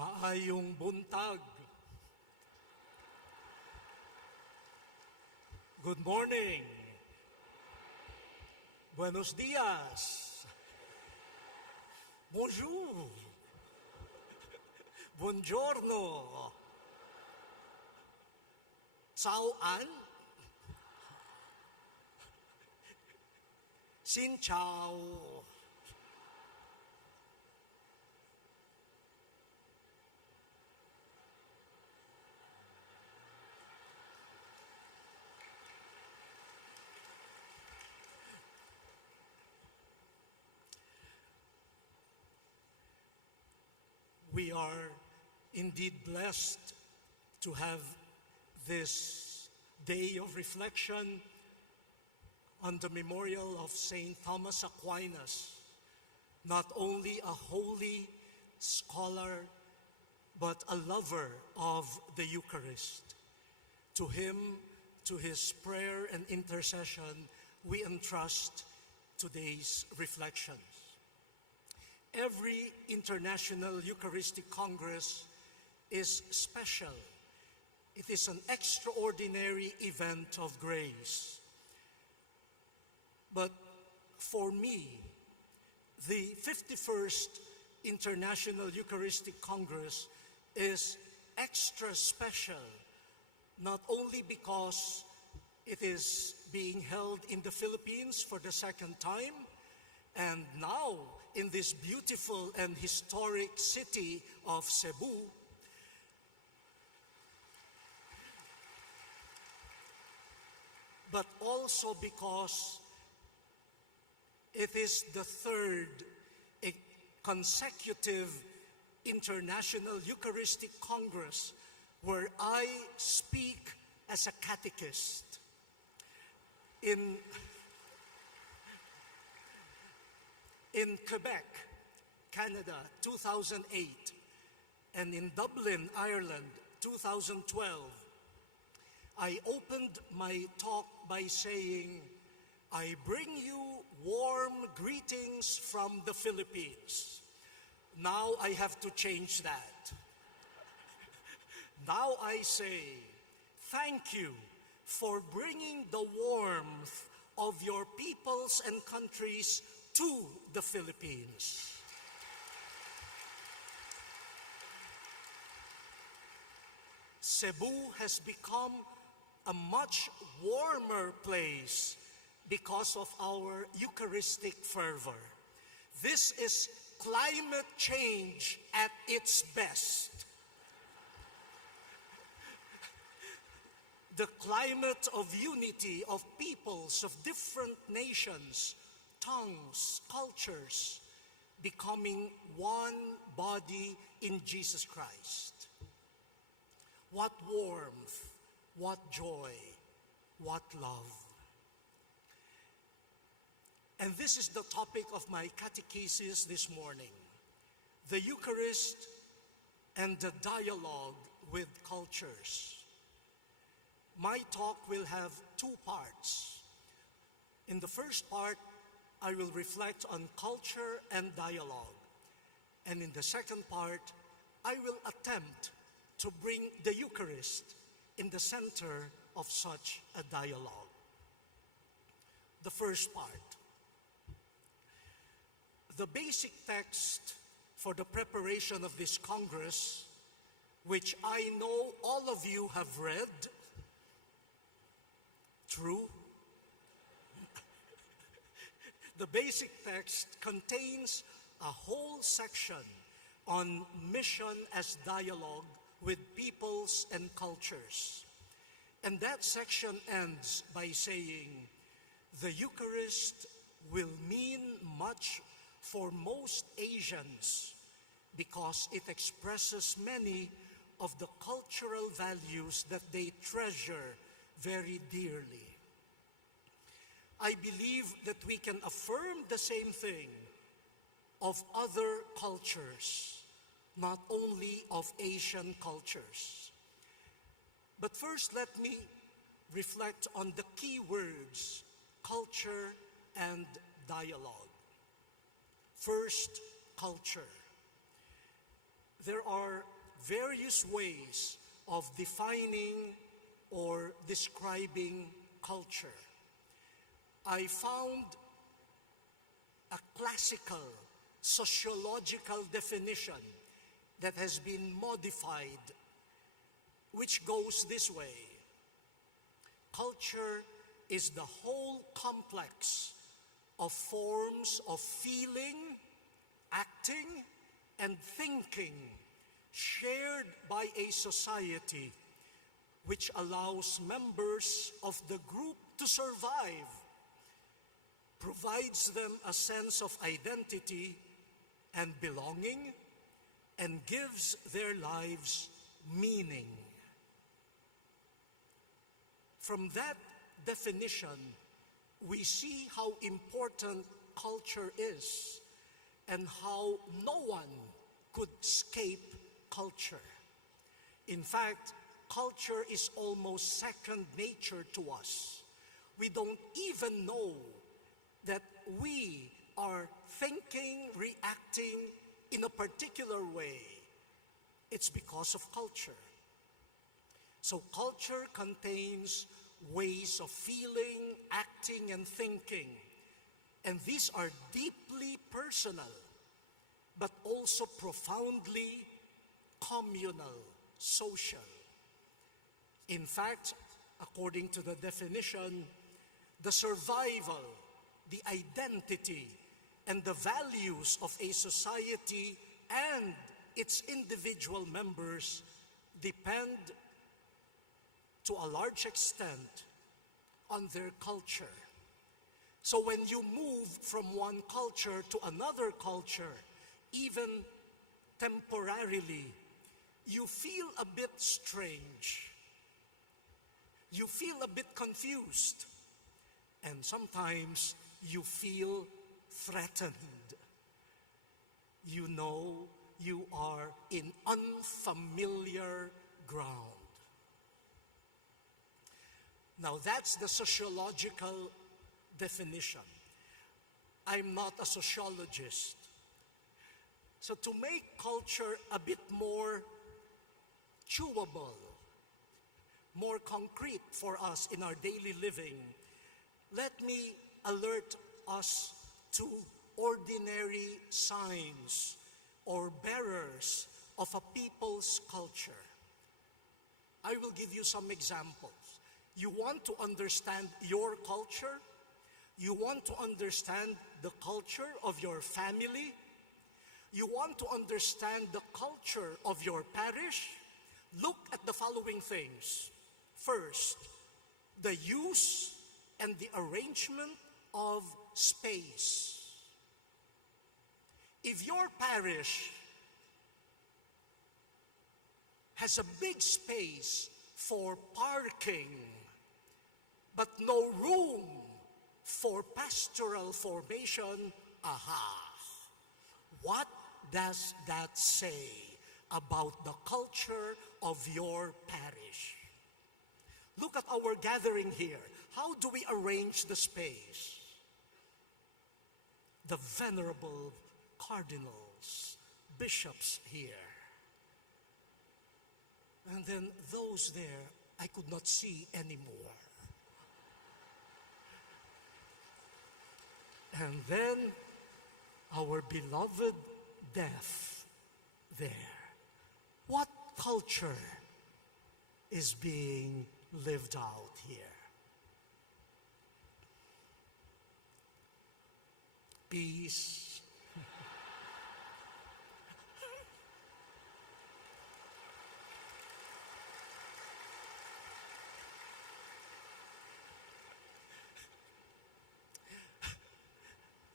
Maayong buntag. Good morning. Buenos dias. Bonjour. Buongiorno. Sao an? Xin chào. We are indeed blessed to have this day of reflection on the memorial of Saint Thomas Aquinas, not only a holy scholar, but a lover of the Eucharist. To him, to his prayer and intercession, we entrust today's reflections. Every International Eucharistic Congress is special. It is an extraordinary event of grace. But for me, the 51st International Eucharistic Congress is extra special, not only because it is being held in the Philippines for the second time, and now in this beautiful and historic city of Cebu, but also because it is the third consecutive International Eucharistic Congress where I speak as a catechist. In Quebec, Canada, 2008, and in Dublin, Ireland, 2012, I opened my talk by saying, I bring you warm greetings from the Philippines. Now I have to change that. Now I say, thank you for bringing the warmth of your peoples and countries to the Philippines. Cebu has become a much warmer place because of our Eucharistic fervor. This is climate change at its best. The climate of unity of peoples of different nations, tongues, cultures, becoming one body in Jesus Christ. What warmth, what joy, what love. And this is the topic of my catechesis this morning, the Eucharist and the dialogue with cultures. My talk will have two parts. In the first part, I will reflect on culture and dialogue. And in the second part, I will attempt to bring the Eucharist in the center of such a dialogue. The first part. The basic text for the preparation of this Congress, which I know all of you have read, true? The basic text contains a whole section on mission as dialogue with peoples and cultures. And that section ends by saying, the Eucharist will mean much for most Asians because it expresses many of the cultural values that they treasure very dearly. I believe that we can affirm the same thing of other cultures, not only of Asian cultures. But first, let me reflect on the key words, culture and dialogue. First, culture. there are various ways of defining or describing culture. I found a classical sociological definition that has been modified, which goes this way. Culture is the whole complex of forms of feeling, acting, and thinking shared by a society which allows members of the group to survive, provides them a sense of identity and belonging, and gives their lives meaning. From that definition, we see how important culture is and how no one could escape culture. In fact, culture is almost second nature to us. We don't even know that we are thinking, reacting in a particular way. It's because of culture. So culture contains ways of feeling, acting, and thinking. And these are deeply personal, but also profoundly communal, social. In fact, according to the definition, the survival, the identity, and the values of a society and its individual members depend to a large extent on their culture. So when you move from one culture to another culture, even temporarily, you feel a bit strange. You feel a bit confused. And sometimes you feel threatened. You know you are in unfamiliar ground. Now that's the sociological definition. I'm not a sociologist. So to make culture a bit more chewable, more concrete for us in our daily living, let me alert us to ordinary signs or bearers of a people's culture. I will give you some examples. You want to understand your culture? You want to understand the culture of your family? You want to understand the culture of your parish? Look at the following things. First, the use and the arrangement of space. If your parish has a big space for parking, but no room for pastoral formation, what does that say about the culture of your parish? Look at our gathering here. How do we arrange the space? The venerable cardinals, bishops here. And then those there, I could not see anymore. And then our beloved deaf there. What culture is being lived out here? Peace.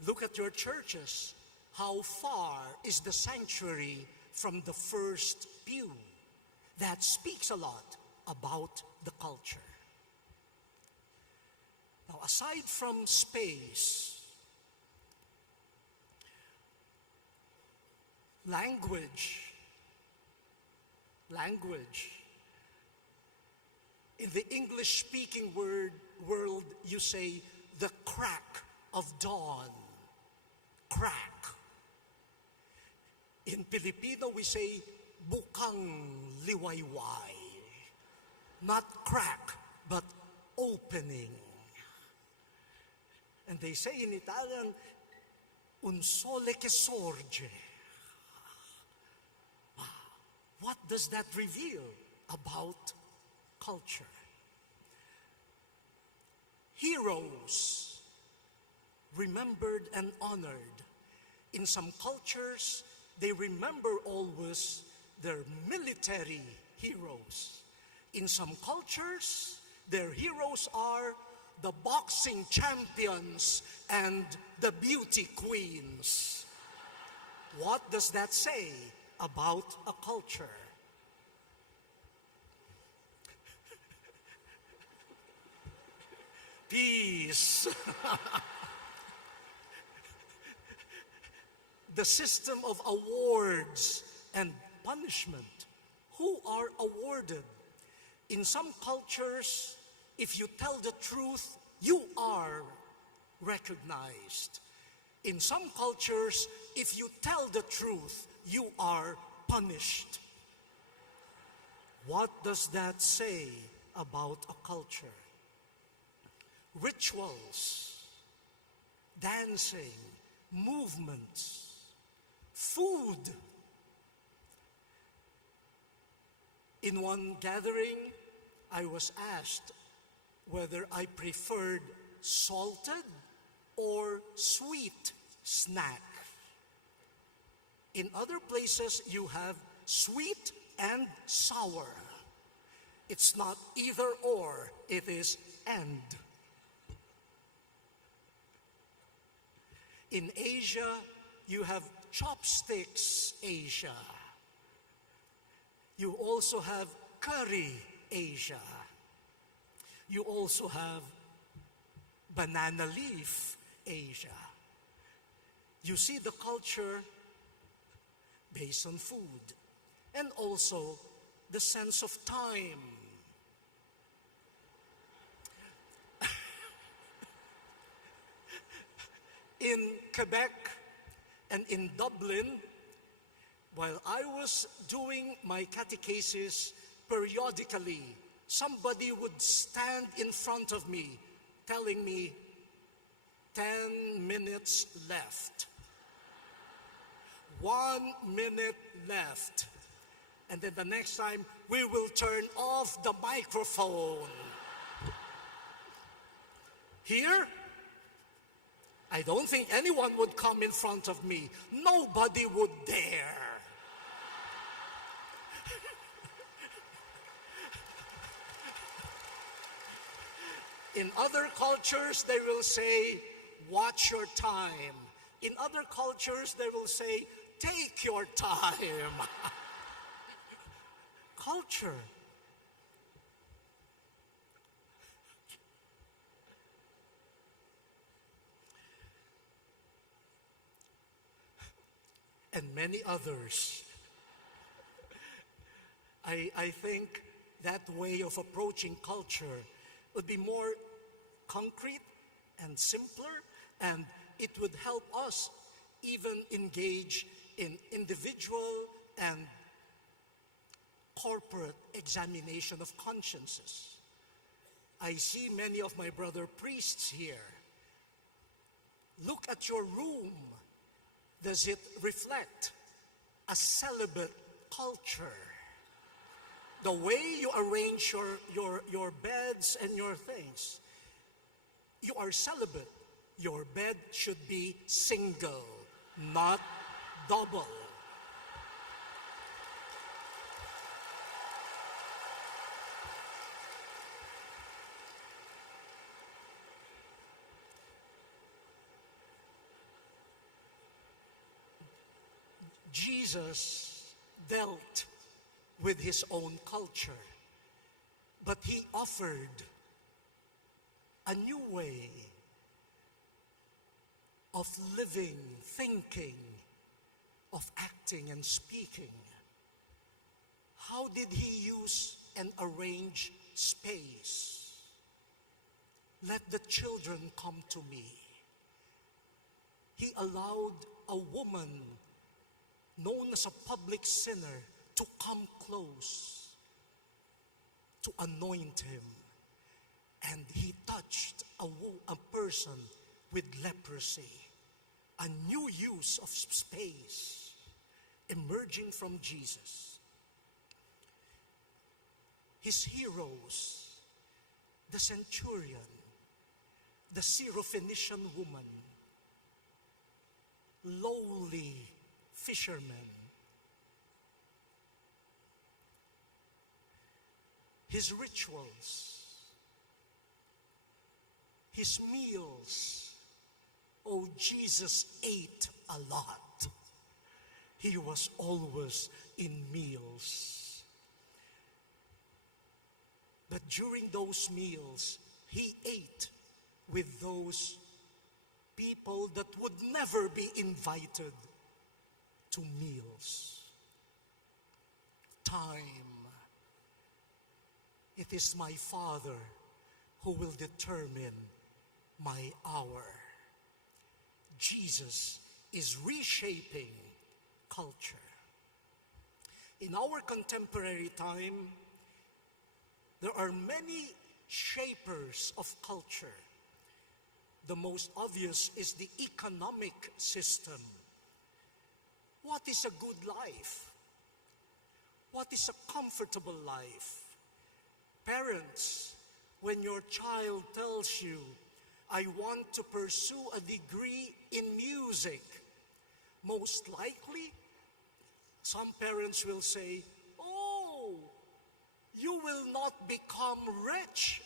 Look at your churches. How far is the sanctuary from the first pew? That speaks a lot about the culture. Now, aside from space, language. In the English-speaking world, you say the crack of dawn. Crack. In Filipino, we say bukang liwayway. Not crack, but opening. And they say in Italian, un sole che sorge. Wow. What does that reveal about culture? Heroes, remembered and honored. In some cultures, they remember always their military heroes. In some cultures, their heroes are the boxing champions and the beauty queens. What does that say about a culture? Peace. The system of awards and punishment. Who are awarded? In some cultures, if you tell the truth, you are recognized. In some cultures, if you tell the truth, you are punished. What does that say about a culture? Rituals, dancing, movements, food. In one gathering, I was asked whether I preferred salted or sweet snack. In other places, you have sweet and sour. It's not either or, it is and. In Asia, you have chopsticks Asia. You also have curry Asia. You also have banana leaf Asia. You see the culture based on food and also the sense of time. In Quebec and in Dublin, while I was doing my catechesis, periodically, somebody would stand in front of me telling me, 10 minutes left. 1 minute left. And then the next time, we will turn off the microphone. Here, I don't think anyone would come in front of me. Nobody would dare. In other cultures, they will say, watch your time. In other cultures, they will say, take your time. Culture. And many others. I think that way of approaching culture would be more concrete and simpler, and it would help us even engage in individual and corporate examination of consciences. I see many of my brother priests here. Look at your room. Does it reflect a celibate culture? The way you arrange your beds and your things. You are celibate. Your bed should be single, not double. Jesus dealt with his own culture, but he offered a new way of living, thinking, of acting and speaking. How did he use and arrange space? Let the children come to me. He allowed a woman known as a public sinner to come close, to anoint him. And he touched a person with leprosy, a new use of space emerging from Jesus. His heroes, the centurion, the Syrophoenician woman, lowly fishermen, his rituals, his meals. Oh, Jesus ate a lot. He was always in meals. But during those meals, he ate with those people that would never be invited to meals. Time. It is my Father who will determine my hour. Jesus is reshaping culture. In our contemporary time, there are many shapers of culture. The most obvious is the economic system. What is a good life? What is a comfortable life? Parents, when your child tells you, I want to pursue a degree in music, most likely, some parents will say, oh, you will not become rich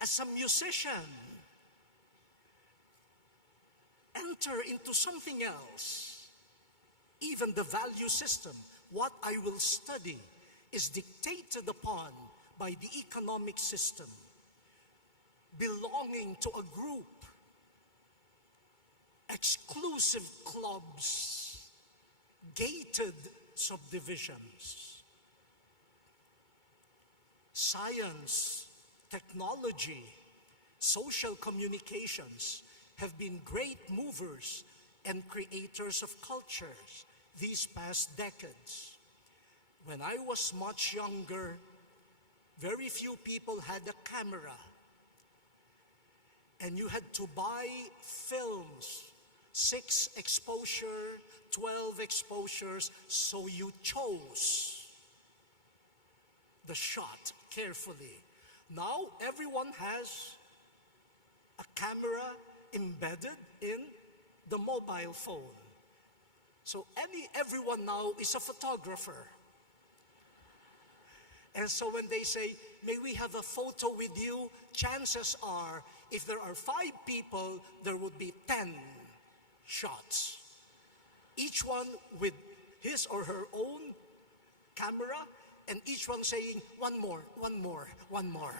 as a musician. Enter into something else. Even the value system, what I will study, is dictated upon by the economic system, belonging to a group, exclusive clubs, gated subdivisions. Science, technology, social communications have been great movers and creators of cultures these past decades. When I was much younger, very few people had a camera. And you had to buy films, 6 exposure, 12 exposures, so you chose the shot carefully. Now everyone has a camera embedded in the mobile phone. So everyone now is a photographer. And so when they say, may we have a photo with you, chances are, if there are 5 people, there would be 10 shots. Each one with his or her own camera, and each one saying, one more, one more, one more.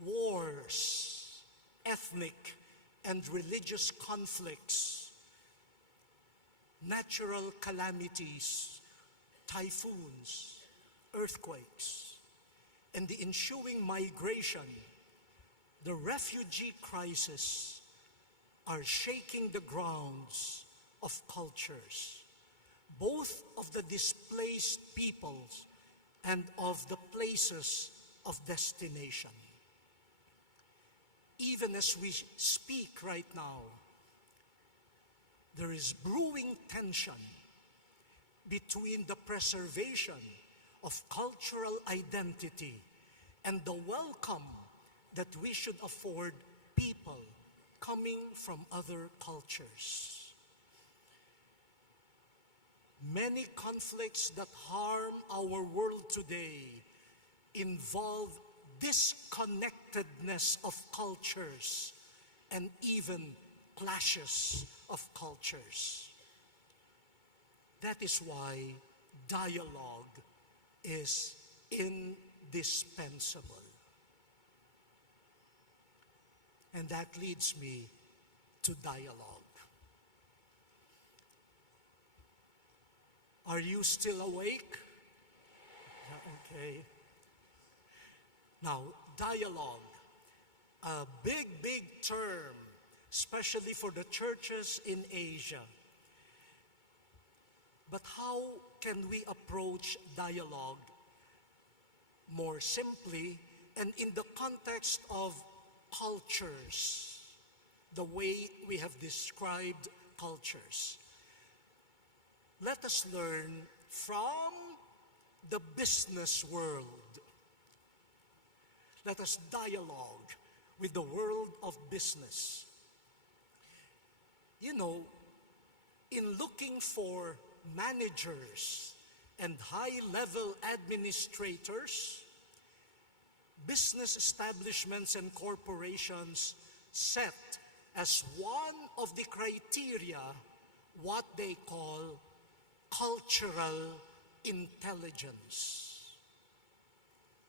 Wars, ethnic and religious conflicts, natural calamities, typhoons, earthquakes, and the ensuing migration, the refugee crisis, are shaking the grounds of cultures, both of the displaced peoples and of the places of destination. Even as we speak right now, there is brewing tension between the preservation of cultural identity and the welcome that we should afford people coming from other cultures. Many conflicts that harm our world today involve disconnectedness of cultures and even clashes of cultures. That is why dialogue is indispensable. And that leads me to dialogue. Are you still awake? Okay. Now, dialogue, a big term especially for the churches in Asia. But how can we approach dialogue more simply and in the context of cultures, the way we have described cultures? Let us learn from the business world. Let us dialogue with the world of business. You know, in looking for managers and high-level administrators, business establishments and corporations set as one of the criteria what they call cultural intelligence.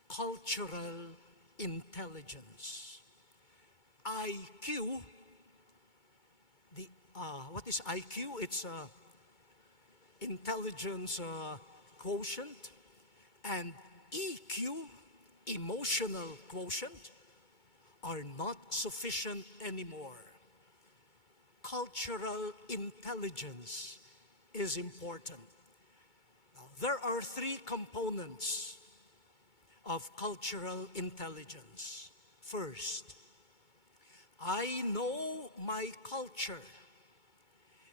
Cultural intelligence. IQ, what is IQ? It's intelligence quotient, and EQ, emotional quotient, are not sufficient anymore. Cultural intelligence is important. Now, there are three components of cultural intelligence. First, I know my culture,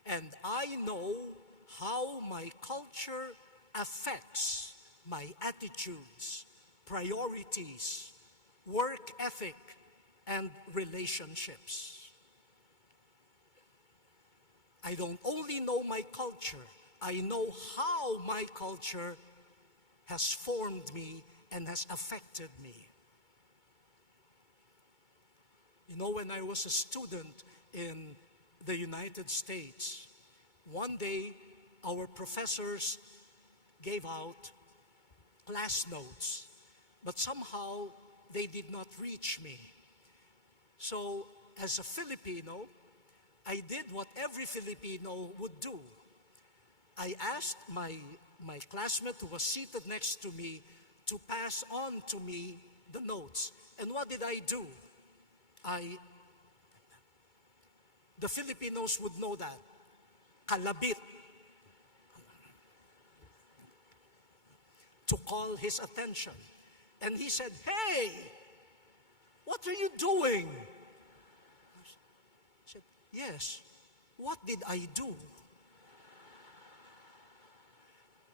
and I know how my culture affects my attitudes, priorities, work ethic, and relationships. I don't only know my culture, I know how my culture has formed me and has affected me. You know, when I was a student in the United States, one day our professors gave out class notes, but somehow they did not reach me. So, as a Filipino, I did what every Filipino would do. I asked my classmate who was seated next to me to pass on to me the notes. And what did I do? The Filipinos would know that. Kalabit. To call his attention. And he said, "Hey, what are you doing?" I said, "Yes, what did I do?"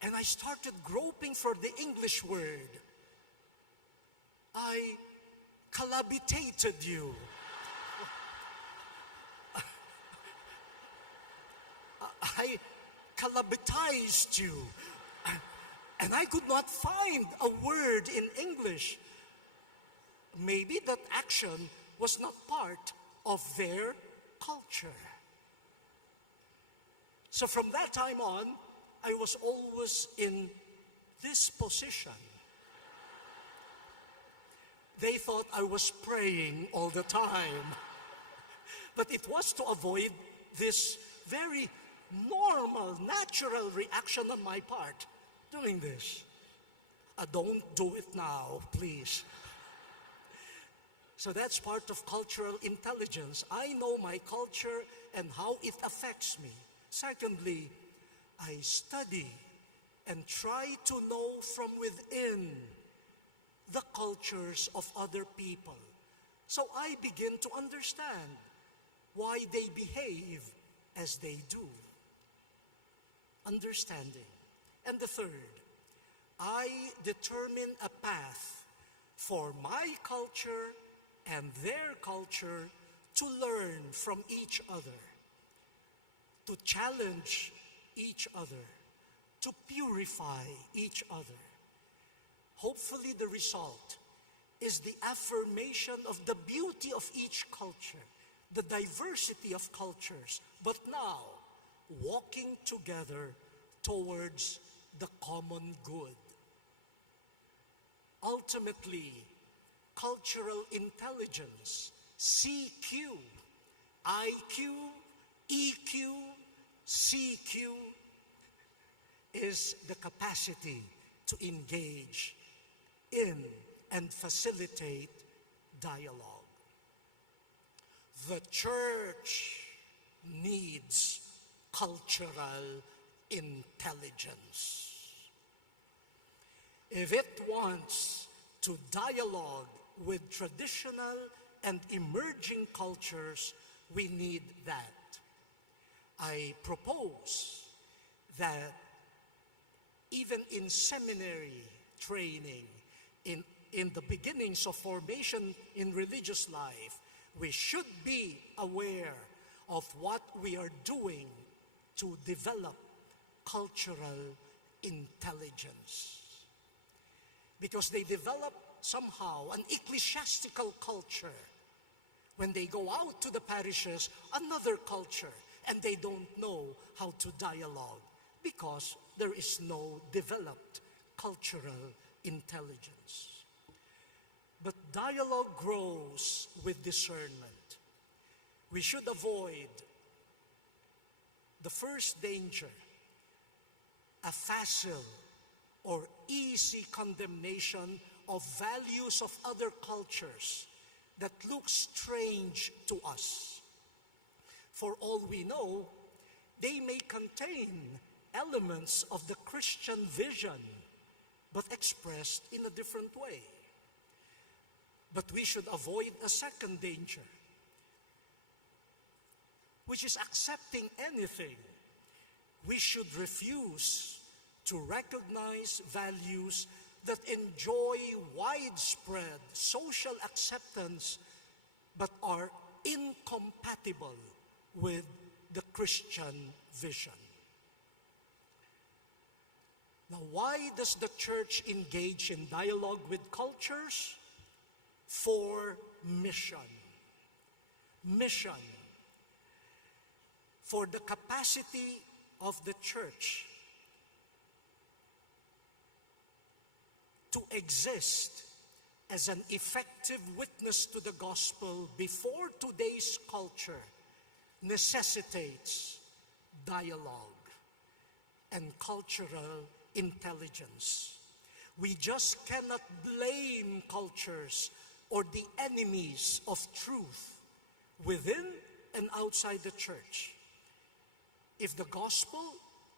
And I started groping for the English word. I calabitated you. I calabitized you. And I could not find a word in English. Maybe that action was not part of their culture. So from that time on, I was always in this position. They thought I was praying all the time. But it was to avoid this very normal, natural reaction on my part doing this. Don't do it now, please. So that's part of cultural intelligence. I know my culture and how it affects me. Secondly, I study and try to know from within the cultures of other people. So I begin to understand why they behave as they do. Understanding. And the third, I determine a path for my culture and their culture to learn from each other, to challenge each other, to purify each other. Hopefully the result is the affirmation of the beauty of each culture, the diversity of cultures, but now walking together towards the common good. Ultimately, cultural intelligence, CQ, IQ, EQ, CQ, is the capacity to engage in and facilitate dialogue. The church needs cultural intelligence. If it wants to dialogue with traditional and emerging cultures, we need that. I propose that even in seminary training, in the beginnings of formation in religious life, we should be aware of what we are doing to develop cultural intelligence. Because they develop somehow an ecclesiastical culture. When they go out to the parishes, another culture, and they don't know how to dialogue because there is no developed cultural intelligence. But dialogue grows with discernment. We should avoid the first danger, a facile or easy condemnation of values of other cultures that look strange to us. For all we know, they may contain elements of the Christian vision, but expressed in a different way. But we should avoid a second danger, which is accepting anything. We should refuse to recognize values that enjoy widespread social acceptance but are incompatible with the Christian vision. Now, why does the church engage in dialogue with cultures? For mission. Mission. For the capacity of the church to exist as an effective witness to the gospel before today's culture necessitates dialogue and cultural intelligence. We just cannot blame cultures or the enemies of truth within and outside the church. If the gospel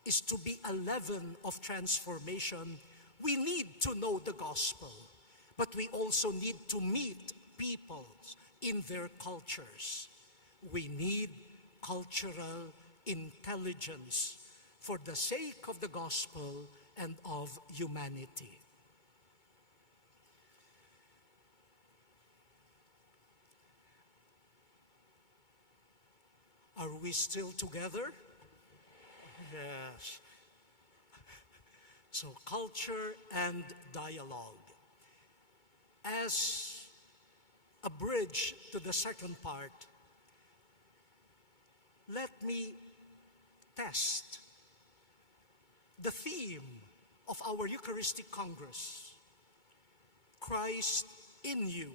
is to be a leaven of transformation, we need to know the gospel, but we also need to meet people in their cultures. We need cultural intelligence for the sake of the gospel and of humanity. Are we still together? Yes. So culture and dialogue. As a bridge to the second part, let me test the theme of our Eucharistic Congress. Christ in you,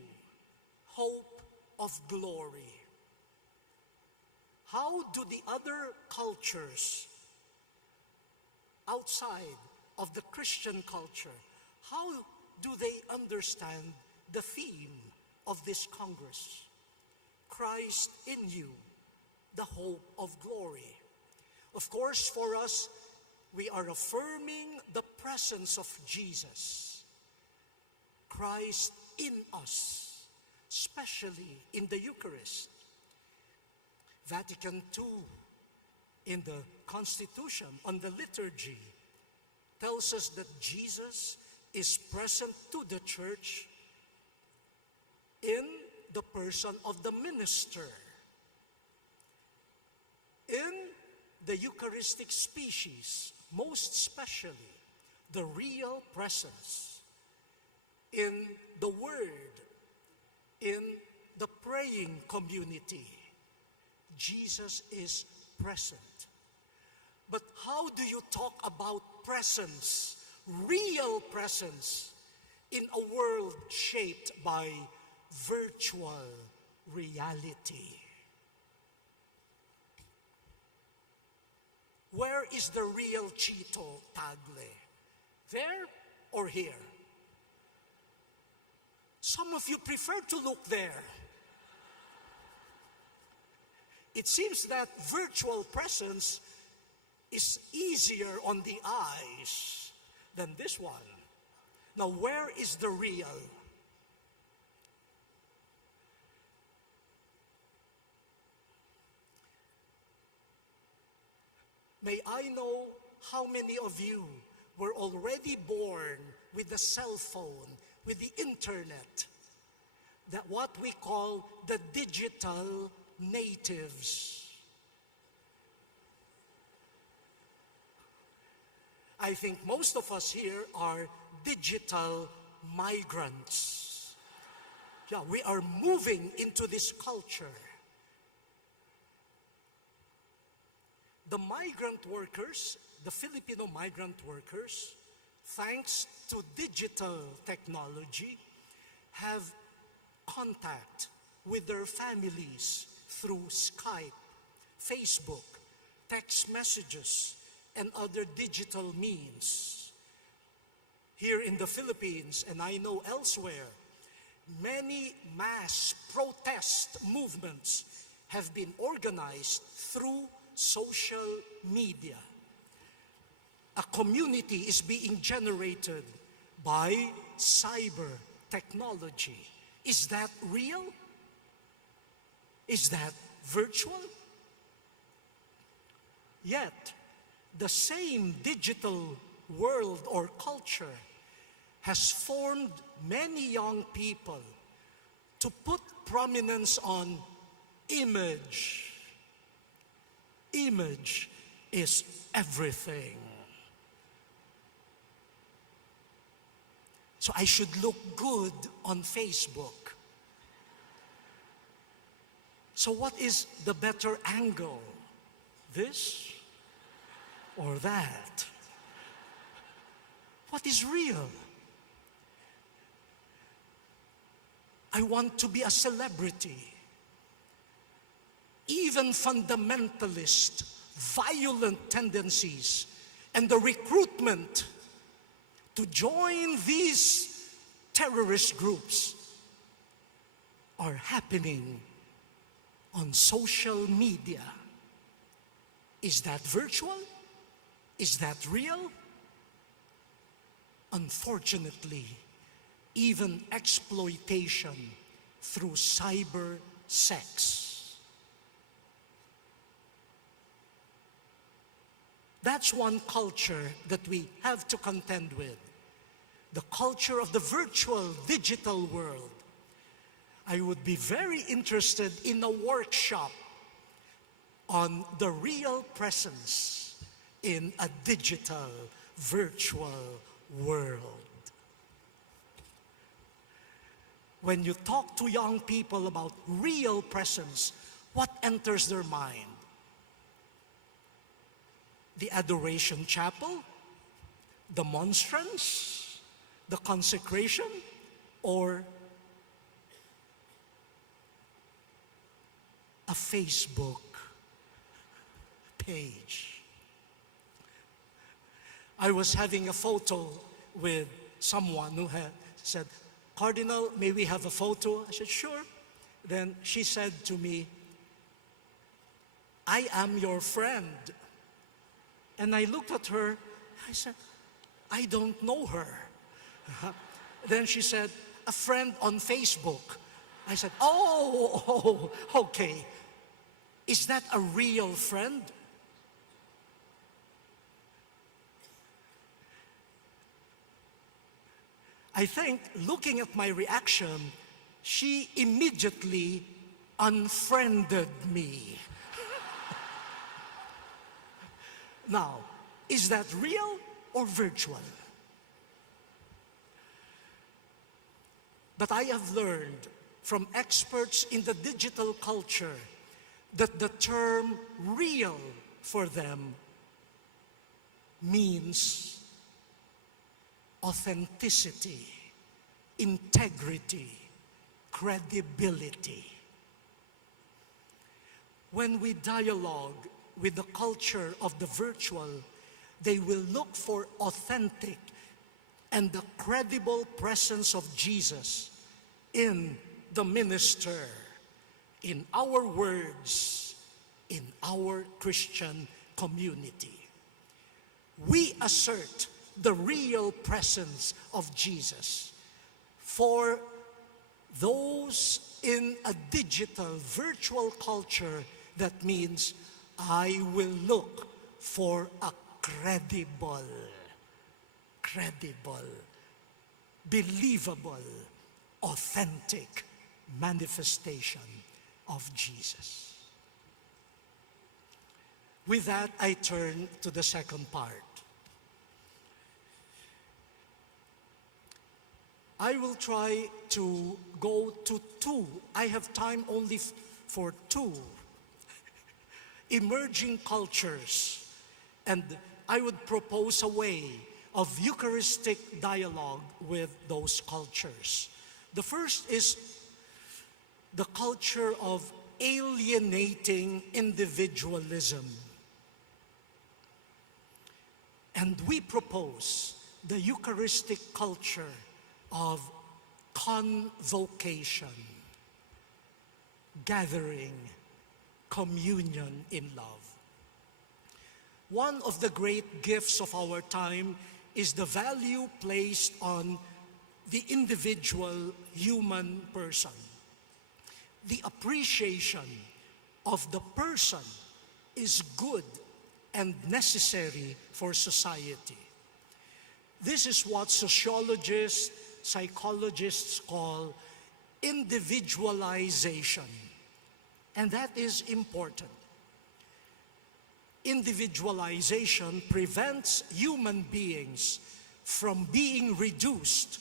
hope of glory. How do the other cultures outside of the Christian culture, how do they understand the theme of this Congress? Christ in you, the hope of glory. Of course, for us, we are affirming the presence of Jesus, Christ in us, especially in the Eucharist. Vatican II, in the Constitution on the liturgy, tells us that Jesus is present to the church in the person of the minister, in the Eucharistic species, most especially the real presence, in the Word, in the praying community. Jesus is present. But how do you talk about presence, real presence, in a world shaped by virtual reality? Where is the real Chito Tagle? There or here? Some of you prefer to look there. it seems that virtual presence is easier on the eyes than this one. Now, where is the real? May I know how many of you were already born with the cell phone, with the internet, that what we call the digital natives? I think most of us here are digital migrants. Yeah, we are moving into this culture. The migrant workers, the Filipino migrant workers, thanks to digital technology, have contact with their families through Skype, Facebook, text messages, and other digital means. Here in the Philippines, and I know elsewhere, many mass protest movements have been organized through social media. A community is being generated by cyber technology. Is that real? Is that virtual? Yet, the same digital world or culture has formed many young people to put prominence on image. Image is everything. So I should look good on Facebook. So what is the better angle? This or that? What is real? I want to be a celebrity. Even fundamentalist, violent tendencies and the recruitment to join these terrorist groups are happening on social media. Is that virtual? Is that real? Unfortunately, even exploitation through cyber sex. That's one culture that we have to contend with. The culture of the virtual, digital world. I would be very interested in a workshop on the real presence in a digital, virtual world. When you talk to young people about real presence, what enters their mind? The adoration chapel, the monstrance, the consecration, or a Facebook page? I was having a photo with someone who had said, "Cardinal, may we have a photo?" I said, "Sure." Then she said to me, "I am your friend." And I looked at her, I said, "I don't know her." Then she said, "A friend on Facebook." I said, oh, okay. Is that a real friend? I think, looking at my reaction, she immediately unfriended me. Now, is that real or virtual? But I have learned from experts in the digital culture that the term real for them means authenticity, integrity, credibility. When we dialogue with the culture of the virtual, they will look for authentic and the credible presence of Jesus in the minister, in our words, in our Christian community. We assert the real presence of Jesus. For those in a digital, virtual culture, that means I will look for a credible, believable, authentic manifestation of Jesus. With that, I turn to the second part. I will try to go to two. I have time only for two emerging cultures, and I would propose a way of Eucharistic dialogue with those cultures. The first is the culture of alienating individualism. And we propose the Eucharistic culture of convocation, gathering, communion in love. One of the great gifts of our time is the value placed on the individual human person. The appreciation of the person is good and necessary for society. This is what sociologists, psychologists call individualization, and that is important. Individualization prevents human beings from being reduced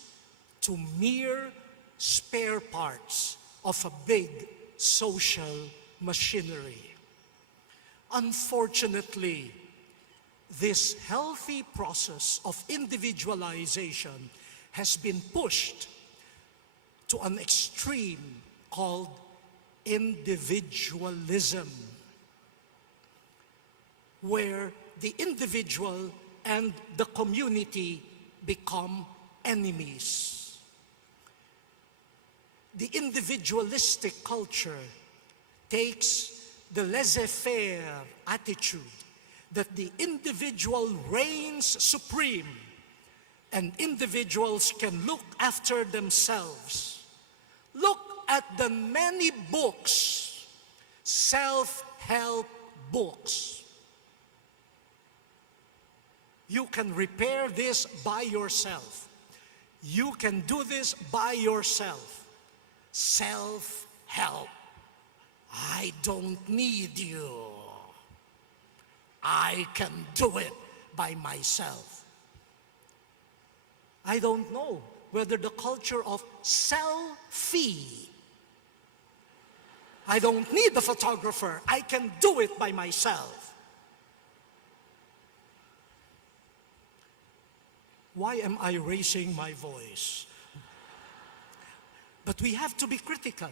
to mere spare parts of a big social machinery. Unfortunately, this healthy process of individualization has been pushed to an extreme called individualism, where the individual and the community become enemies. The individualistic culture takes the laissez-faire attitude that the individual reigns supreme and individuals can look after themselves. Look at the many books, self-help books. You can repair this by yourself. You can do this by yourself. Self-help. I don't need you. I can do it by myself. I don't know whether the culture of selfie. I don't need the photographer. I can do it by myself. Why am I raising my voice? But we have to be critical.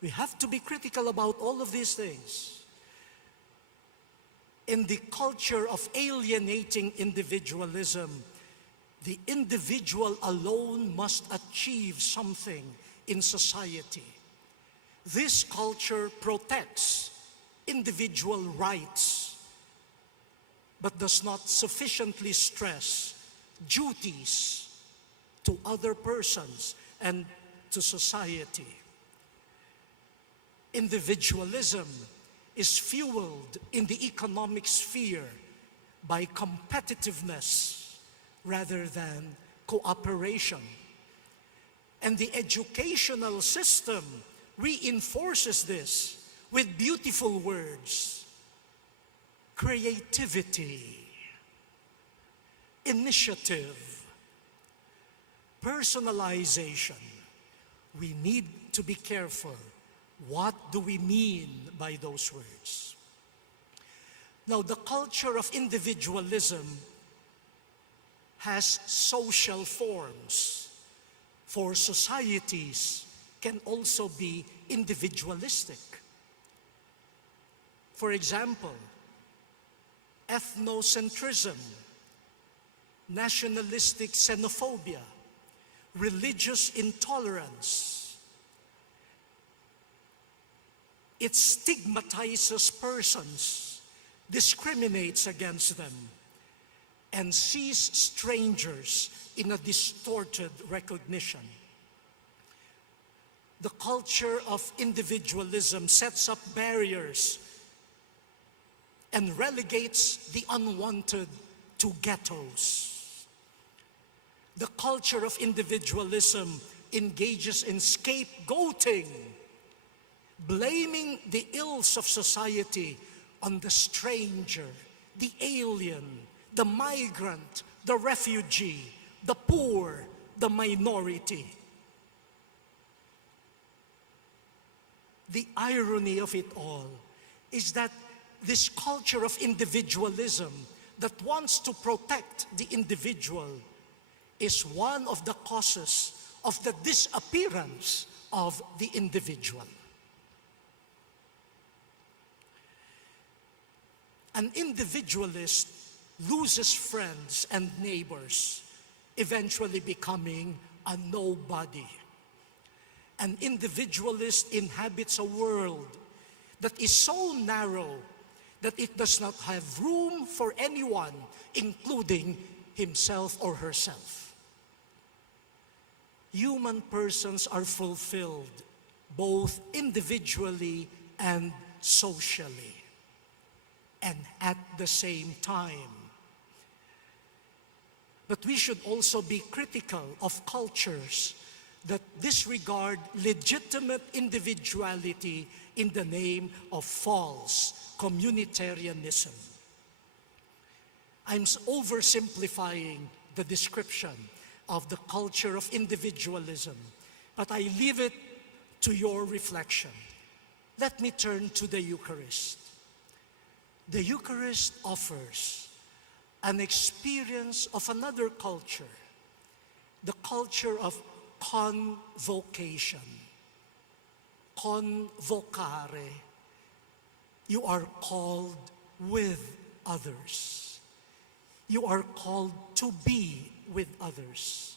We have to be critical about all of these things. In the culture of alienating individualism, the individual alone must achieve something in society. This culture protects individual rights, but does not sufficiently stress duties to other persons and to society. Individualism is fueled in the economic sphere by competitiveness rather than cooperation. And the educational system reinforces this with beautiful words: creativity, initiative, personalization. We need to be careful. What do we mean by those words? Now, the culture of individualism has social forms, for societies can also be individualistic. For example, ethnocentrism, nationalistic xenophobia, religious intolerance. It stigmatizes persons, discriminates against them, and sees strangers in a distorted recognition. The culture of individualism sets up barriers and relegates the unwanted to ghettos. The culture of individualism engages in scapegoating, blaming the ills of society on the stranger, the alien, the migrant, the refugee, the poor, the minority. The irony of it all is that this culture of individualism that wants to protect the individual is one of the causes of the disappearance of the individual. An individualist loses friends and neighbors, eventually becoming a nobody. An individualist inhabits a world that is so narrow that it does not have room for anyone, including himself or herself. Human persons are fulfilled both individually and socially, and at the same time. But we should also be critical of cultures that disregard legitimate individuality in the name of false communitarianism. I'm oversimplifying the description of the culture of individualism, but I leave it to your reflection. Let me turn to the Eucharist. The Eucharist offers an experience of another culture, the culture of convocation. Convocare. You are called with others. You are called to be with others.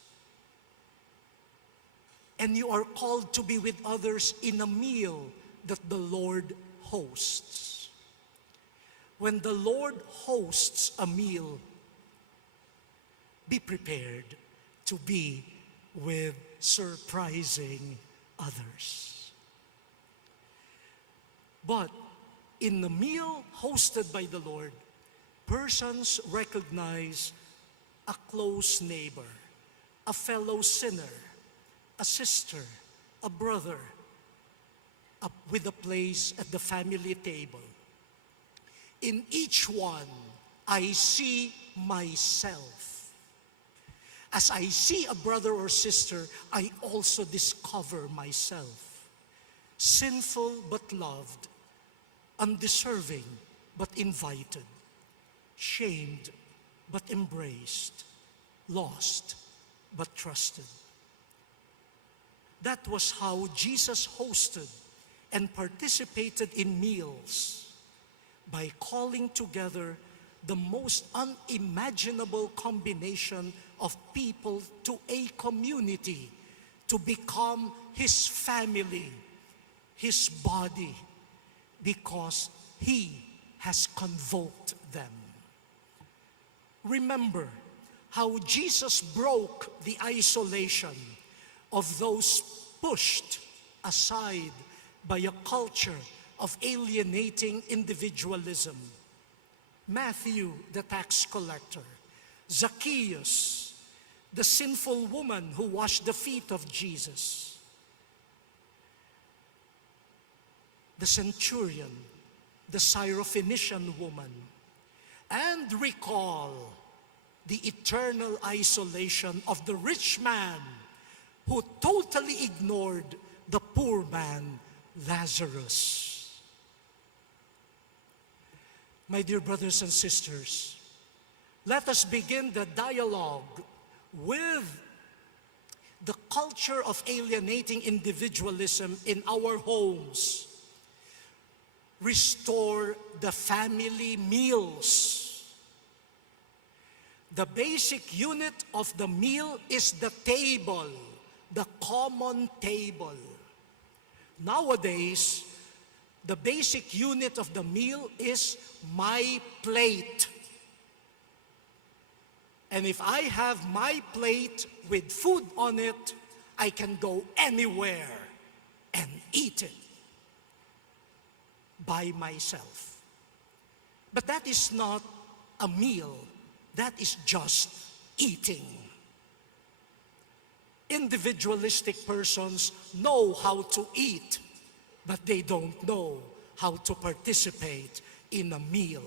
And you are called to be with others in a meal that the Lord hosts. When the Lord hosts a meal, be prepared to be with surprising others. But in the meal hosted by the Lord, persons recognize a close neighbor, a fellow sinner, a sister, a brother, with a place at the family table. In each one, I see myself. As I see a brother or sister, I also discover myself. Sinful but loved, undeserving but invited, shamed but embraced, lost but trusted. That was how Jesus hosted and participated in meals, by calling together the most unimaginable combination of people to a community to become His family, His body, because He has convoked them. Remember how Jesus broke the isolation of those pushed aside by a culture of alienating individualism. Matthew, the tax collector, Zacchaeus, the sinful woman who washed the feet of Jesus, the centurion, the Syrophoenician woman, and recall the eternal isolation of the rich man who totally ignored the poor man, Lazarus. My dear brothers and sisters, let us begin the dialogue with the culture of alienating individualism in our homes. Restore the family meals. The basic unit of the meal is the table, the common table. Nowadays, The basic unit of the meal is my plate. And if I have my plate with food on it, I can go anywhere and eat it by myself. But that is not a meal. That is just eating. Individualistic persons know how to eat, but they don't know how to participate in a meal.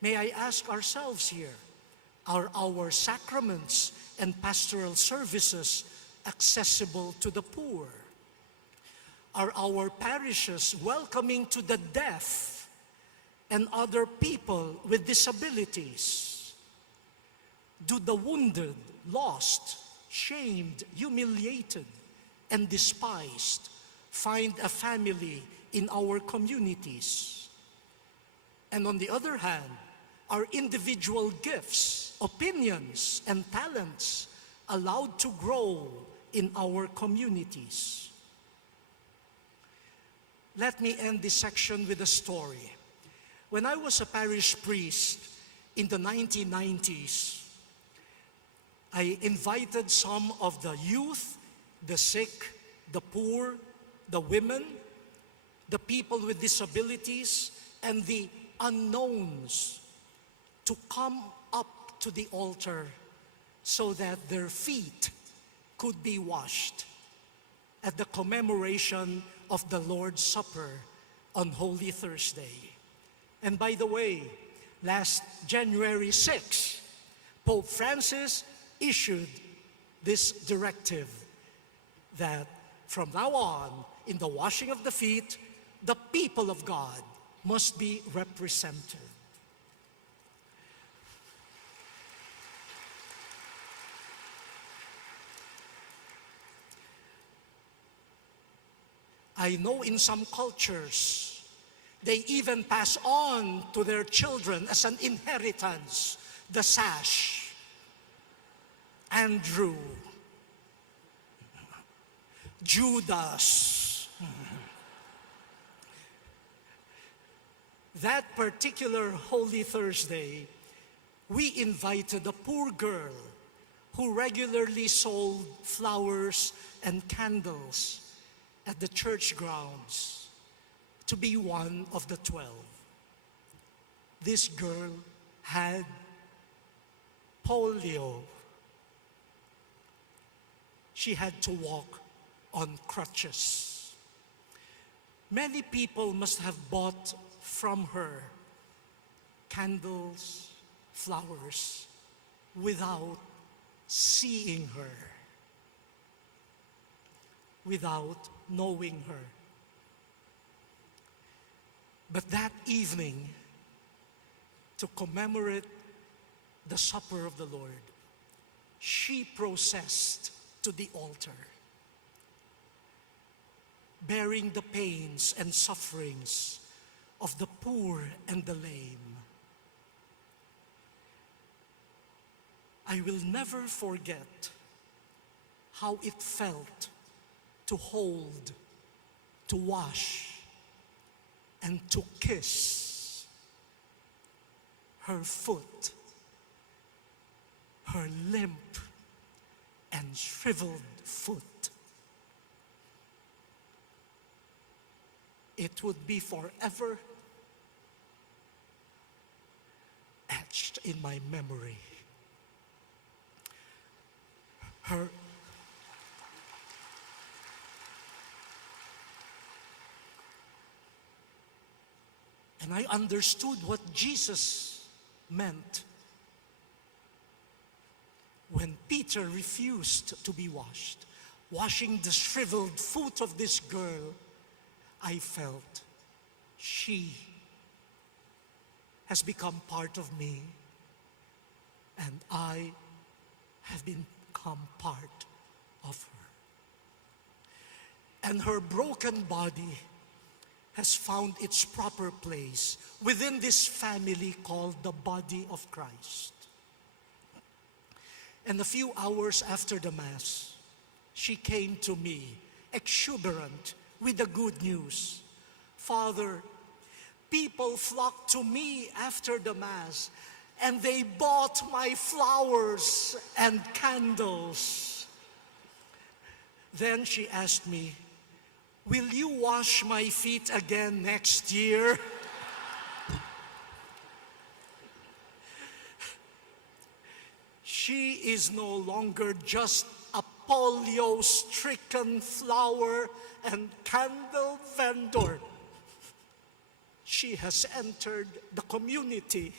May I ask ourselves here, are our sacraments and pastoral services accessible to the poor? Are our parishes welcoming to the deaf and other people with disabilities? Do the wounded, lost, shamed, humiliated, and despised find a family in our communities? And on the other hand, are individual gifts, opinions, and talents allowed to grow in our communities? Let me end this section with a story. When I was a parish priest in the 1990s, I invited some of the youth, the sick, the poor, the women, the people with disabilities, and the unknowns to come up to the altar so that their feet could be washed at the commemoration of the Lord's Supper on Holy Thursday. And by the way, last January 6, Pope Francis issued this directive that from now on, in the washing of the feet, the people of God must be represented. I know in some cultures, they even pass on to their children as an inheritance the sash. Andrew, Judas. That particular Holy Thursday, we invited a poor girl who regularly sold flowers and candles at the church grounds to be one of the 12. This girl had polio. She had to walk on crutches. Many people must have bought from her candles, flowers, without seeing her, without knowing her. But that evening, to commemorate the supper of the Lord, she processed to the altar, bearing the pains and sufferings of the poor and the lame. I will never forget how it felt to hold, to wash, and to kiss her foot, her limp and shriveled foot. It would be forever etched in my memory. And I understood what Jesus meant when Peter refused to be washed. Washing the shriveled foot of this girl, I felt she has become part of me, and I have become part of her. And her broken body has found its proper place within this family called the body of Christ. And a few hours after the Mass, She came to me, exuberant, with the good news. Father, people flocked to me after the Mass, and they bought my flowers and candles. Then she asked me, will you wash my feet again next year? She is no longer just a polio-stricken flower and candle vendor. She has entered the community.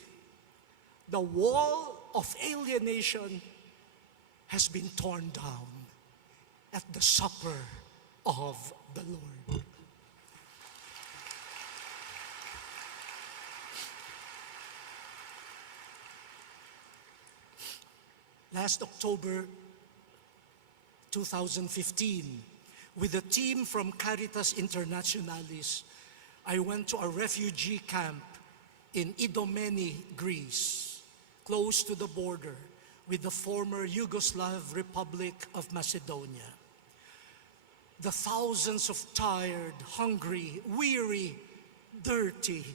The wall of alienation has been torn down at the supper of the Lord. Last October 2015, with a team from Caritas Internationalis, I went to a refugee camp in Idomeni, Greece, close to the border with the former Yugoslav Republic of Macedonia. The thousands of tired, hungry, weary, dirty,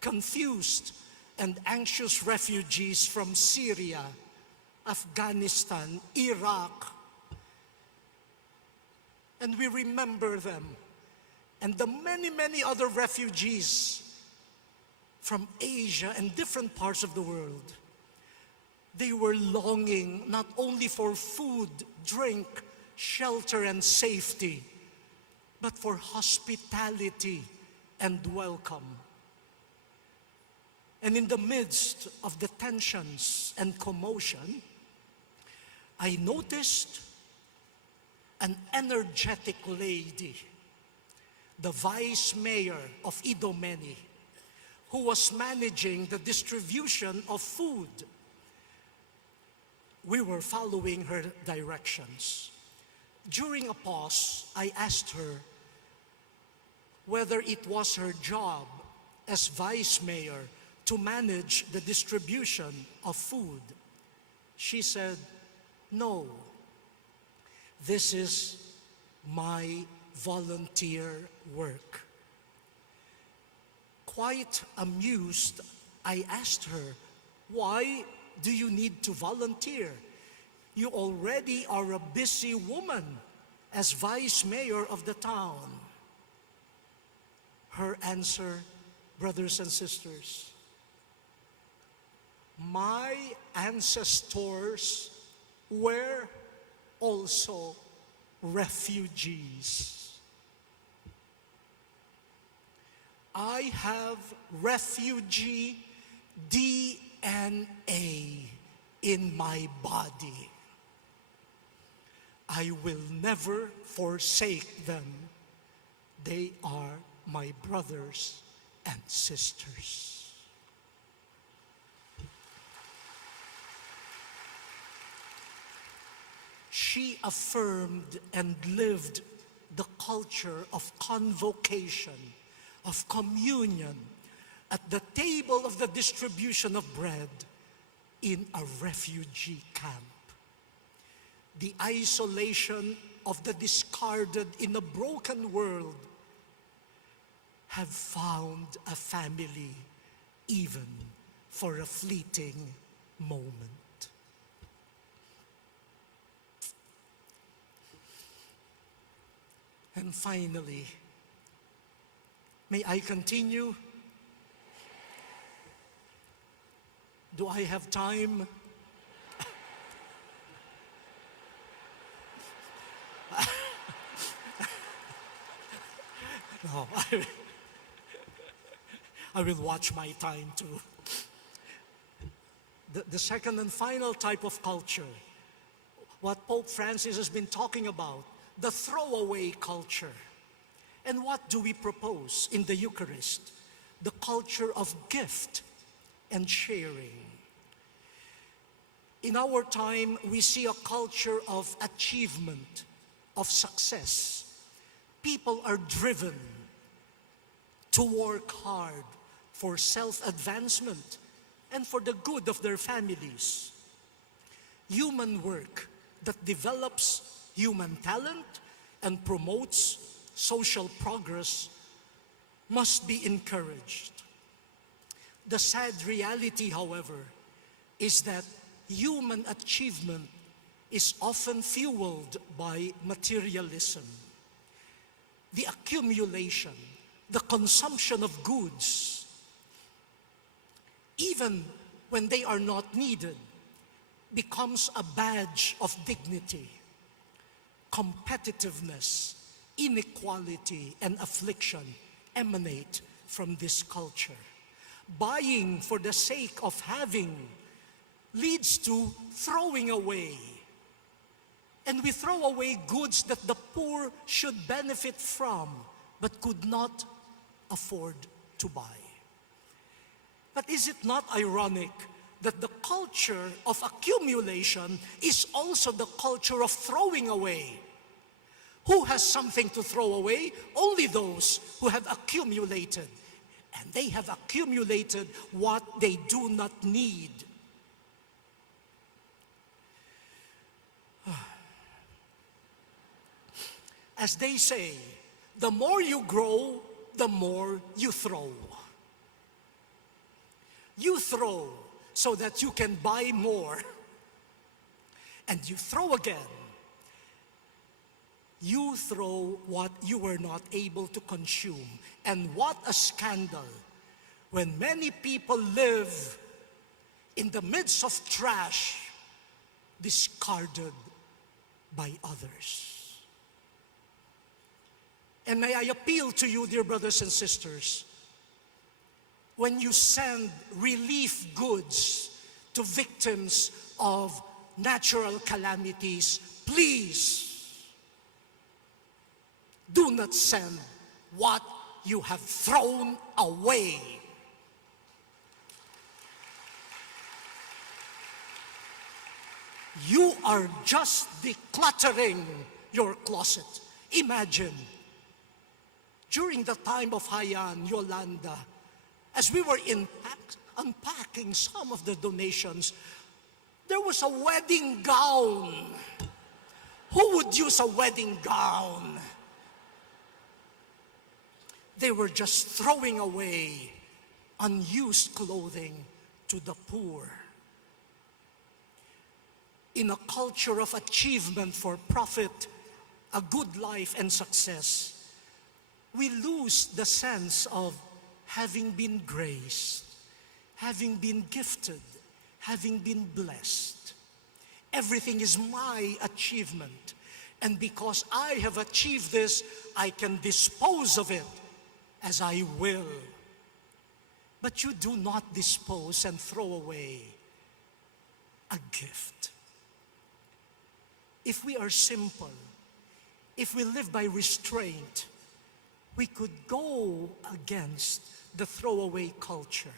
confused, and anxious refugees from Syria, Afghanistan, Iraq, and we remember them, and the many, many other refugees from Asia and different parts of the world. They were longing not only for food, drink, shelter, and safety, but for hospitality and welcome. And in the midst of the tensions and commotion, I noticed an energetic lady, the vice mayor of Idomeni, who was managing the distribution of food. We were following her directions. During a pause, I asked her whether it was her job as vice mayor to manage the distribution of food. She said, "No, this is my volunteer work." Quite amused, I asked her, "Why do you need to volunteer? You already are a busy woman as vice mayor of the town." Her answer, brothers and sisters, my ancestors were also refugees. I have refugee DNA in my body. I will never forsake them. They are my brothers and sisters. She affirmed and lived the culture of convocation, of communion, at the table of the distribution of bread in a refugee camp. The isolation of the discarded in a broken world have found a family even for a fleeting moment. And finally, may I continue? Do I have time? No, I will watch my time too. The second and final type of culture, what Pope Francis has been talking about, the throwaway culture. And what do we propose in the Eucharist? The culture of gift and sharing. In our time, we see a culture of achievement, of success. People are driven to work hard for self-advancement and for the good of their families. Human work that develops human talent and promotes social progress must be encouraged. The sad reality, however, is that human achievement is often fueled by materialism. The accumulation, the consumption of goods, even when they are not needed, becomes a badge of dignity. Competitiveness, inequality, and affliction emanate from this culture. Buying for the sake of having leads to throwing away. And we throw away goods that the poor should benefit from, but could not afford to buy. But is it not ironic that the culture of accumulation is also the culture of throwing away? Who has something to throw away? Only those who have accumulated. And they have accumulated what they do not need. As they say, the more you grow, the more you throw. You throw so that you can buy more. And you throw again. You throw what you were not able to consume. And what a scandal when many people live in the midst of trash discarded by others. And may I appeal to you, dear brothers and sisters, when you send relief goods to victims of natural calamities, please do not send what you have thrown away. You are just decluttering your closet. Imagine, during the time of Hayan, Yolanda, as we were unpacking some of the donations, there was a wedding gown. Who would use a wedding gown? They were just throwing away unused clothing to the poor. In a culture of achievement for profit, a good life and success, we lose the sense of having been graced, having been gifted, having been blessed. Everything is my achievement. And because I have achieved this, I can dispose of it as I will. But you do not dispose and throw away a gift. If we are simple, if we live by restraint, we could go against the throwaway culture.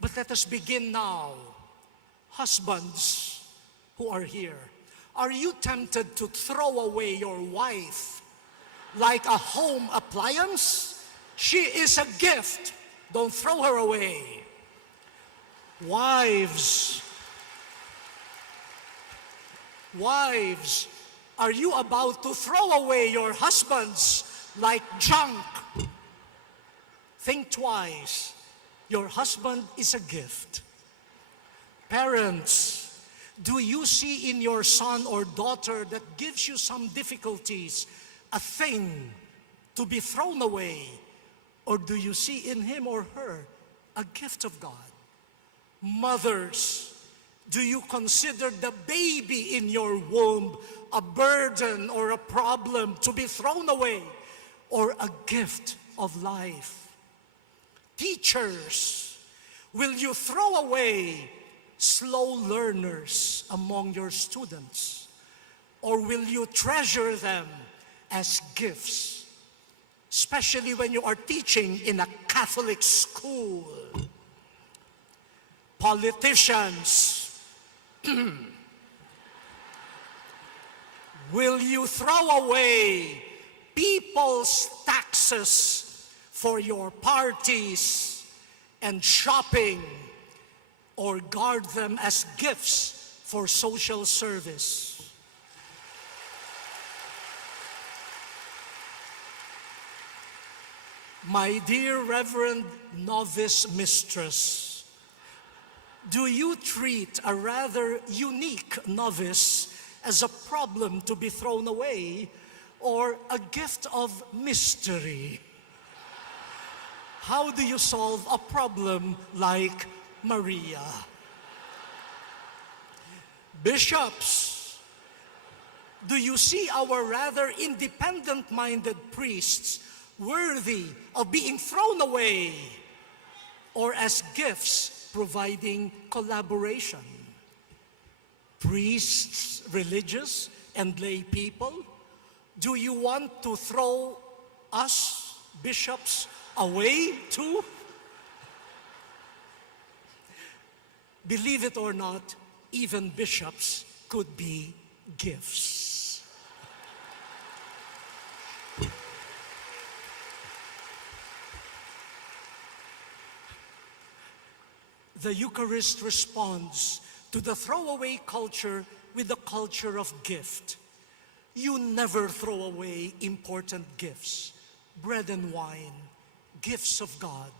But let us begin now. Husbands who are here, are you tempted to throw away your wife like a home appliance? She is a gift. Don't throw her away. Wives, are you about to throw away your husbands like junk? Think twice. Your husband is a gift. Parents, do you see in your son or daughter that gives you some difficulties a thing to be thrown away? Or do you see in him or her a gift of God? Mothers, do you consider the baby in your womb a burden or a problem to be thrown away, or a gift of life? Teachers, will you throw away slow learners among your students, or will you treasure them as gifts, especially when you are teaching in a Catholic school? Politicians, will you throw away people's taxes for your parties and shopping, or guard them as gifts for social service? My dear Reverend Novice Mistress, do you treat a rather unique novice as a problem to be thrown away or a gift of mystery? How do you solve a problem like Maria? Bishops, do you see our rather independent-minded priests worthy of being thrown away or as gifts providing collaboration? Priests, religious, and lay people, do you want to throw us, bishops, away too? Believe it or not, even bishops could be gifts. The Eucharist responds to the throwaway culture with the culture of gift. You never throw away important gifts, bread and wine, gifts of God,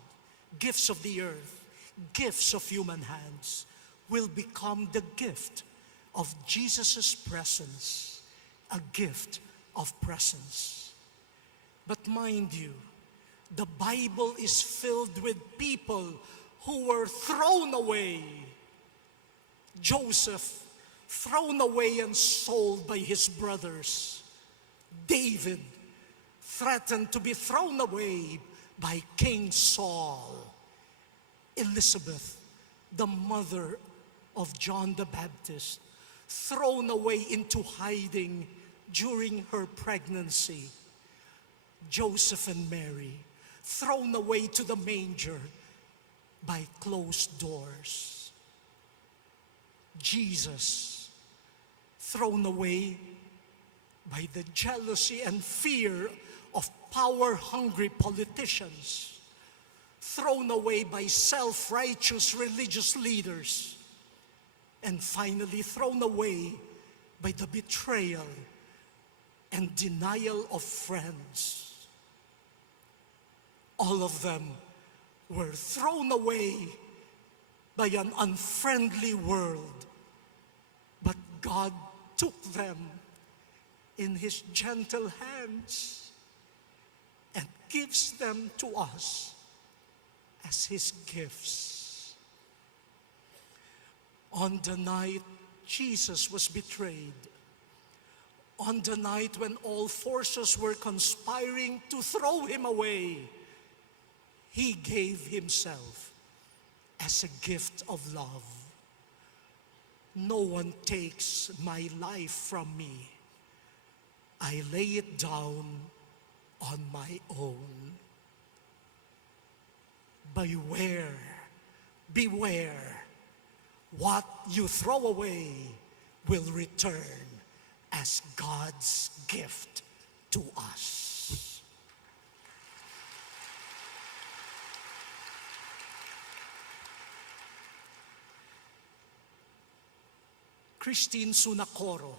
gifts of the earth, gifts of human hands will become the gift of Jesus' presence, a gift of presence. But mind you, the Bible is filled with people who were thrown away. Joseph, thrown away and sold by his brothers. David, threatened to be thrown away by King Saul. Elizabeth, the mother of John the Baptist, thrown away into hiding during her pregnancy. Joseph and Mary, thrown away to the manger by closed doors. Jesus, thrown away by the jealousy and fear of power-hungry politicians, thrown away by self-righteous religious leaders, and finally thrown away by the betrayal and denial of friends. All of them were thrown away by an unfriendly world, but God took them in His gentle hands and gives them to us as His gifts. On the night Jesus was betrayed, on the night when all forces were conspiring to throw Him away, He gave Himself as a gift of love. No one takes my life from me. I lay it down on my own. Beware, beware. What you throw away will return as God's gift to us. Christine Sunacoro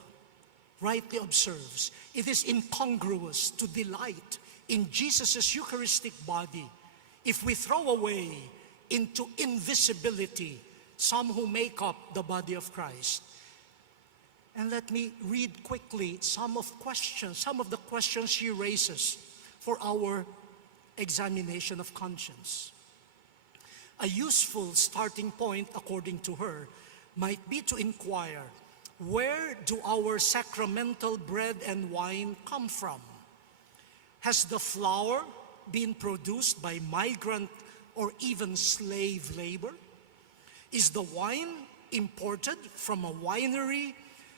rightly observes, it is incongruous to delight in Jesus' Eucharistic body if we throw away into invisibility some who make up the body of Christ. And let me read quickly some of the questions she raises for our examination of conscience. A useful starting point, according to her, might be to inquire, where do our sacramental bread and wine come from? Has the flour been produced by migrant or even slave labor? Is the wine imported from a winery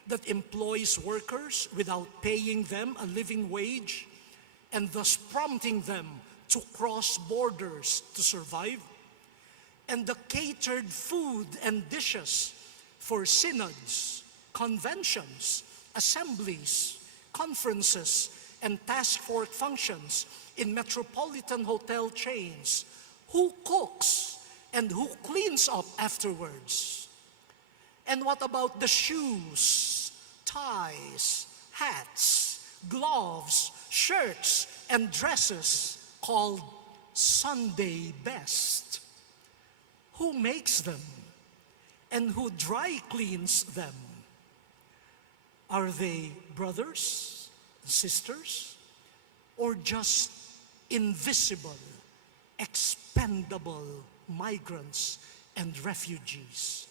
that employs workers without paying them a living wage and thus prompting them to cross borders to survive? And the catered food and dishes for synods, conventions, assemblies, conferences, and task force functions in metropolitan hotel chains, who cooks and who cleans up afterwards? And what about the shoes, ties, hats, gloves, shirts, and dresses called Sunday best? Who makes them? And who dry cleans them? Are they brothers, sisters, or just invisible, expendable migrants and refugees,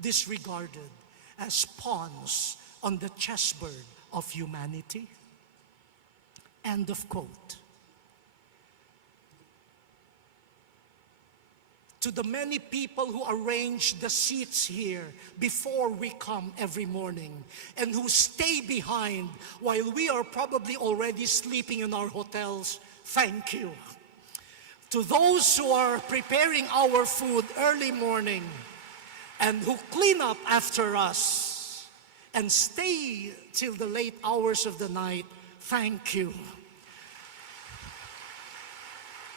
disregarded as pawns on the chessboard of humanity? End of quote. To the many people who arrange the seats here before we come every morning and who stay behind while we are probably already sleeping in our hotels, thank you. To those who are preparing our food early morning and who clean up after us and stay till the late hours of the night, thank you.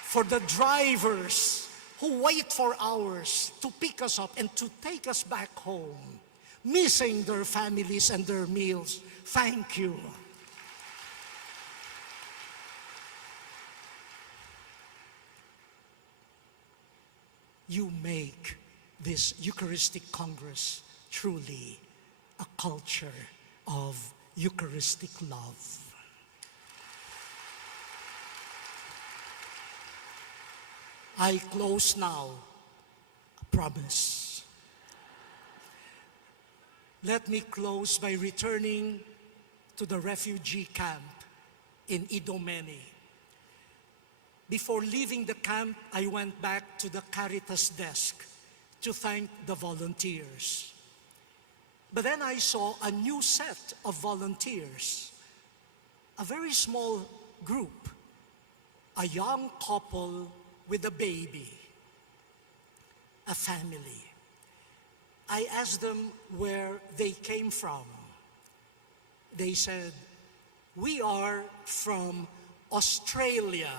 For the drivers who wait for hours to pick us up and to take us back home, missing their families and their meals, thank you. You make this Eucharistic Congress truly a culture of Eucharistic love. I close now, a promise. Let me close by returning to the refugee camp in Idomeni. Before leaving the camp, I went back to the Caritas desk to thank the volunteers. But then I saw a new set of volunteers, a very small group, a young couple with a baby, a family. I asked them where they came from. They said, "We are from Australia,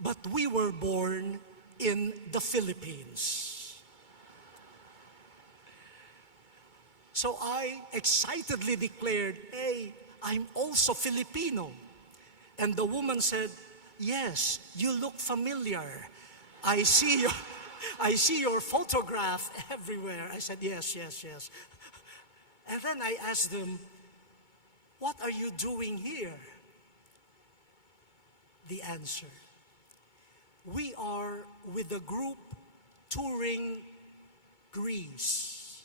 but we were born in the Philippines." So I excitedly declared, "Hey, I'm also Filipino." And the woman said, "Yes, you look familiar. I see your photograph everywhere." I said, yes. And then I asked them, "What are you doing here?" The answer, "We are with a group touring Greece,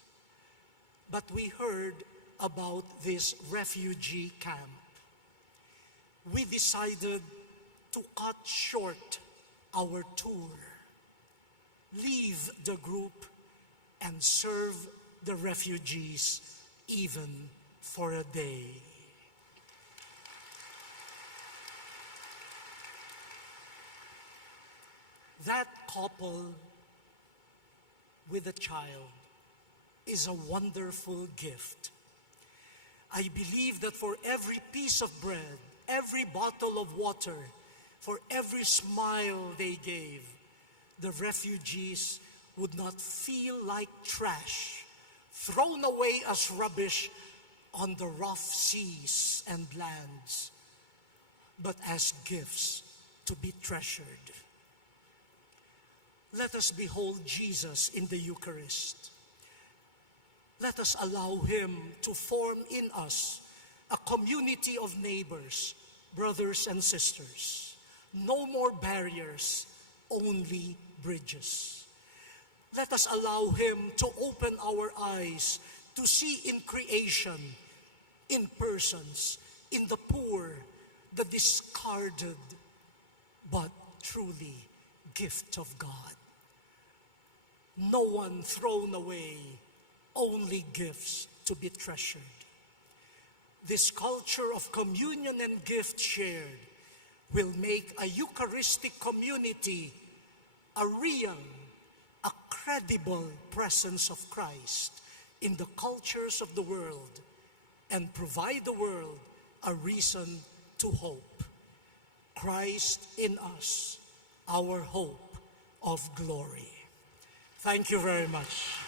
but we heard about this refugee camp. We decided to cut short our tour, leave the group, and serve the refugees even for a day." That couple with a child is a wonderful gift. I believe that for every piece of bread, every bottle of water, for every smile they gave, the refugees would not feel like trash, thrown away as rubbish on the rough seas and lands, but as gifts to be treasured. Let us behold Jesus in the Eucharist. Let us allow Him to form in us a community of neighbors, brothers and sisters. No more barriers, only bridges. Let us allow Him to open our eyes to see in creation, in persons, in the poor, the discarded, but truly gift of God. No one thrown away, only gifts to be treasured. This culture of communion and gift shared will make a Eucharistic community a real, a credible presence of Christ in the cultures of the world and provide the world a reason to hope. Christ in us, our hope of glory. Thank you very much.